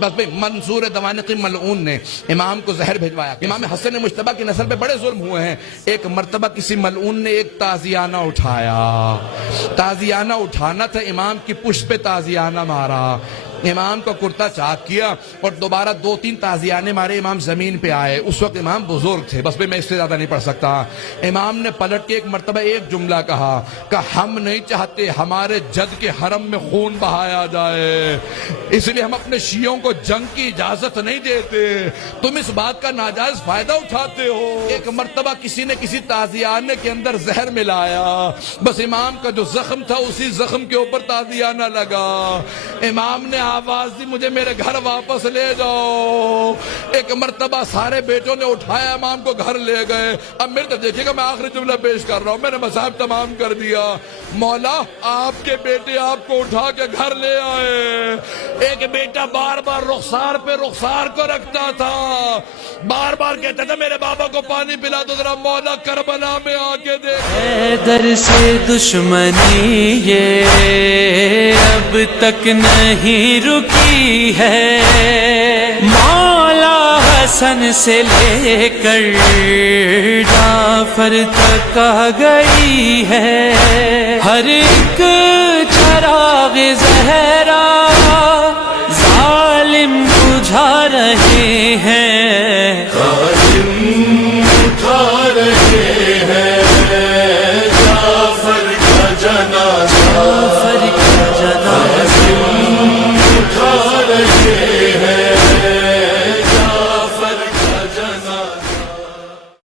بس بھئی منصور دوانقی ملعون نے امام کو زہر بھیجوایا. امام حسن مجتبیٰ کی نسل پہ بڑے ظلم ہوئے ہیں. ایک مرتبہ کسی ملعون نے ایک تازیانہ اٹھایا. تازیانہ اٹھانا تھا, امام کی پشت پہ تازیانہ مارا. امام کا کرتا چاک کیا اور دوبارہ 2-3 تازیانے مارے. امام زمین پہ آئے. اس وقت امام بزرگ تھے. بس میں اس سے زیادہ نہیں پڑھ سکتا. امام نے پلٹ کے ایک مرتبہ ایک جملہ کہا کہ ہم نہیں چاہتے ہمارے جد کے حرم میں خون بہایا جائے, اس لیے ہم اپنے شیعوں کو جنگ کی اجازت نہیں دیتے. تم اس بات کا ناجائز فائدہ اٹھاتے ہو. ایک مرتبہ کسی نے کسی تازیانے کے اندر زہر ملایا. بس امام کا جو زخم تھا اسی زخم کے اوپر تازیانہ لگا. امام نے آواز دی مجھے میرے گھر واپس لے جاؤ. ایک مرتبہ سارے بیٹوں نے اٹھایا, امام کو گھر لے گئے. اب میرے طرف دیکھیے گا, میں آخری جملہ پیش کر رہا ہوں. میں نے مصاحب تمام کر دیا. مولا آپ کے بیٹے آپ کو اٹھا کے گھر لے آئے. ایک بیٹا بار بار رخسار پہ رخسار کو رکھتا تھا, بار بار کہتا تھا میرے بابا کو پانی پلا دو ذرا, مولا کربلا میں آ کے دیکھ. حیدر سے دشمنی یہ اب تک نہیں رکی ہے, مولا حسن سے لے کر جعفر تک آ گئی ہے. ہر ایک چراغ زہر